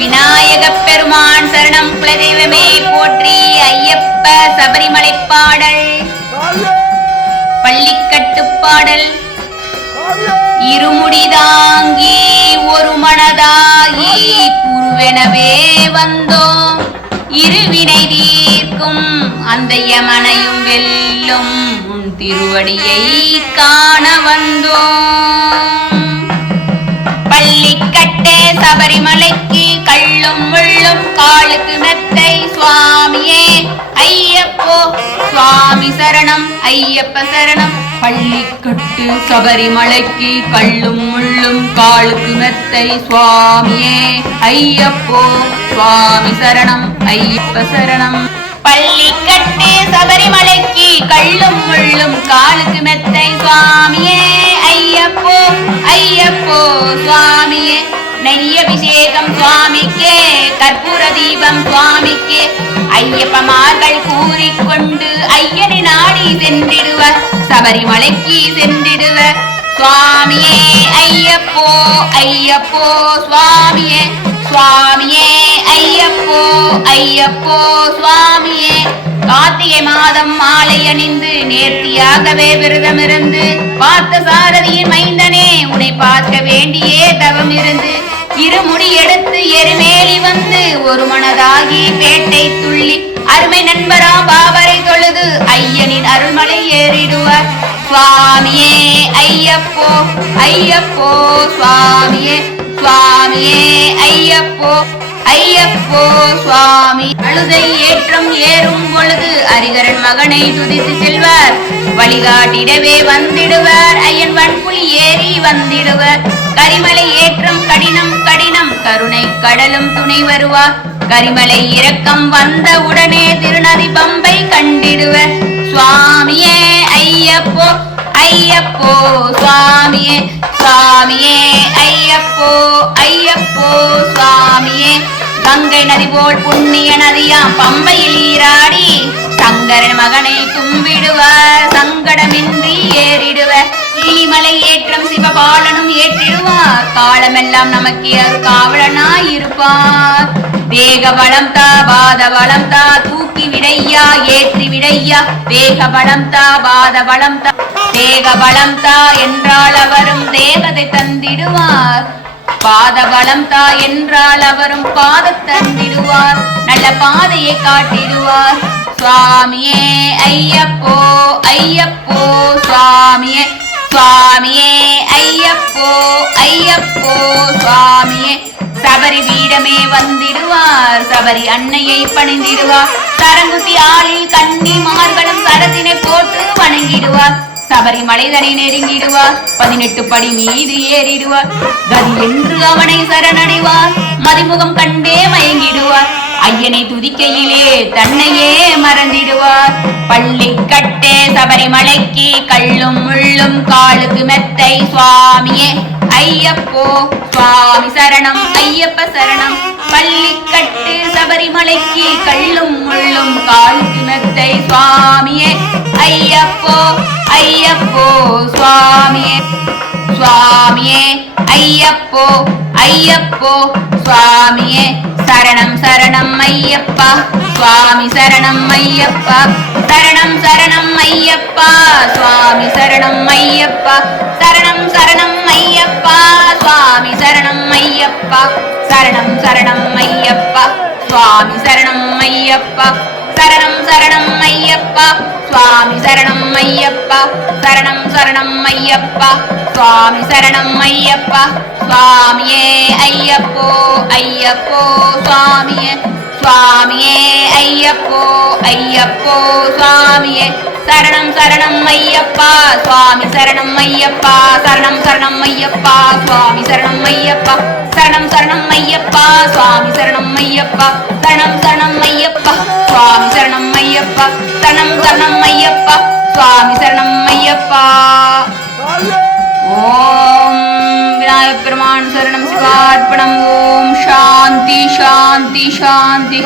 விநாயகப் பெருமான் சரணம். குலதெய்வமே போற்றி. ஐயப்ப சபரிமலை பாடல். பள்ளிக்கட்டுப்பாடல். இருமுடிதாங்கி ஒரு மனதாகி குருவெனவே வந்தோம். இருவினை தீர்க்கும் அந்த யமனையும் வெல்லும் உன் திருவடியை காண வந்தோம். பள்ளிக்கட்டே சபரிமலைக்கு கள்ளும் முள்ளும் காலுக்கு மெத்தை சுவாமியே ஐயப்போ சுவாமி சரணம். ஐயப்ப சரணம். பள்ளிக்கட்டு சபரிமலைக்கு கள்ளும் முள்ளும் காலுக்கு மெத்தை சுவாமியே ஐயப்போ சுவாமி சரணம். ஐயப்ப சரணம். பள்ளிக்கட்டு சபரிமலைக்கு கள்ளும் முள்ளும் காலுக்கு மெத்தை சுவாமியே ஐயப்போ ஐயப்போ சுவாமியே. நெய்யபிஷேகம் சுவாமிக்கே, கற்பூர தீபம் சுவாமிக்கே. ஐயப்பமார்கள் கூறிக்கொண்டு ஐயனை நாடி சென்றிடுவர். சபரிமலைக்கு சென்றிடுவர் சுவாமியே ஐயப்போ ஐயப்போ சுவாமியே சுவாமியே ஐயப்போ ஐயப்போ சுவாமியே. கார்த்திகை மாதம் மாலை அணிந்து நேர்த்தியாகவே விரதமிருந்து பார்த்த சாரதியின் மைந்தனே உன்னை பார்க்க வேண்டியே தவம் இருந்து இருமுடி எடுத்து எருமேலி வந்து ஒரு மனதாகி பேட்டை துள்ளி அருமை நண்பரா பாபரை தொழுது ஐயனின் அருள்மலை ஏறிடுவார் சுவாமியே ஐயப்போ ஐயப்போ சுவாமியே சுவாமியே ஐயப்போ ஐயப்போ சுவாமி. அழுதை ஏற்றம் ஏறும் பொழுது அரிகரன் மகனை துதித்து செல்வார். வழிகாட்டிடவே வந்திடுவர். ஐயன் வன்புலி ஏறி வந்திடுவர். கரிமலை ஏற்றம் கடினம் கடினம் கருணை கடலும் துணை வருவார். கரிமலை இறக்கம் வந்த உடனே திருநதி பம்பை கண்டிடுவர் சுவாமியே ஐயப்போ ஐயப்போ சுவாமியே சுவாமியே ஐயப்போ ஐயப்போ சுவாமியே. கங்கை நதி போல் புண்ணிய நதியாம் பம்பையில் ஈராடி சங்கரன் மகனை கும்பிடுவார். சங்கடமின்றி ஏறிடுவர். நீலிமலை ஏற்றம் சிவபாலனும் ஏற்றிடுவார். காலமெல்லாம் நமக்கு காவலனாய் இருப்பார். வேக வளம் தா பாத வளம் தா தூக்கி விடையா ஏற்றி விடையா. வேக வளம் தா பாத வளம் தா தேக பலம் தா என்றால் அவரும் தேகத்தை தந்திடுவார். பாத பலம் தா என்றால் அவரும் பாதத் தந்திடுவார். நல்ல பாதையை காட்டிடுவார் சுவாமியே ஐயப்போ ஐயப்போ சுவாமியே சுவாமியே ஐயப்போ ஐயப்போ சுவாமியே. சபரி வீரமே வந்திடுவார். சபரி அன்னையை பணிந்திடுவார். சரங்குத்தி ஆளில் கன்னிமார்களும் சரத்தினை போட்டு வணங்கிடுவார். சபரிமலைதனை நெருங்கிடுவார். 18 படி மீது ஏறிடுவார். கதி என்று அவனை சரணடைவார். மதிமுகம் கண்டே மயங்கிடுவார். ஐயனை துதிக்கையிலே தன்னையே மறந்திடுவார். பள்ளிக்கட்டே சபரிமலைக்கு கள்ளும் முள்ளும் காலுக்கு மெத்தை சுவாமியே ஐயப்போ சுவாமி சரணம். ஐயப்ப சரணம். பள்ளிக்கட்டு சபரிமலைக்கு கள்ளும் முள்ளும் காலுக்கு மெத்தை சுவாமியே ஐயப்போ ஐயப்போ சுவாமியே சுவாமியே ஐயப்போ ஐயப்போ சுவாமியே. சரணம் சரணம் ஐயப்பா சுவாமி சரணம் ஐயப்பா. சரணம் சரணம் ஐயப்பா சுவாமி சரணம் ஐயப்பா. சரணம் சரணம் ஐயப்பா சுவாமி சரணம் ஐயப்பா. சரணம் சரணம் ஐயப்பா சுவாமி சரணம் ஐயப்பா. சரணம் சரணம் ஐயப்பா சுவாமி சரணம் ஐயப்பா. சரணம் சரணம் ஐயப்பா சுவாமி சரணம் ஐயப்பா. சுவாமியே ஐயப்போ ஐயப்போ சுவாமியே சுவாமியே ஐயப்போ ஐயப்போ சுவாமியே. சரணம் சரணம் ஐயப்பா சுவாமி சரணம் ஐயப்பா. சரணம் சரணம் ஐயப்பா சுவாமி சரணம் ஐயப்பா. சரணம் சரணம் ஐயப்பா சுவாமி சரணம் ஐயப்பா. சரணம் சரணம் ஐயப்பா சுவாமி சரணம் ஐயப்பா. சரணம் சரணம் ஐயப்பா சுவாமி சரணம் ஐயப்பா. ஓம் விநாயகப் பெருமான் சரணம் சிவார்ப்பணம். ஓம் சாந்தி சாந்தி சாந்தி.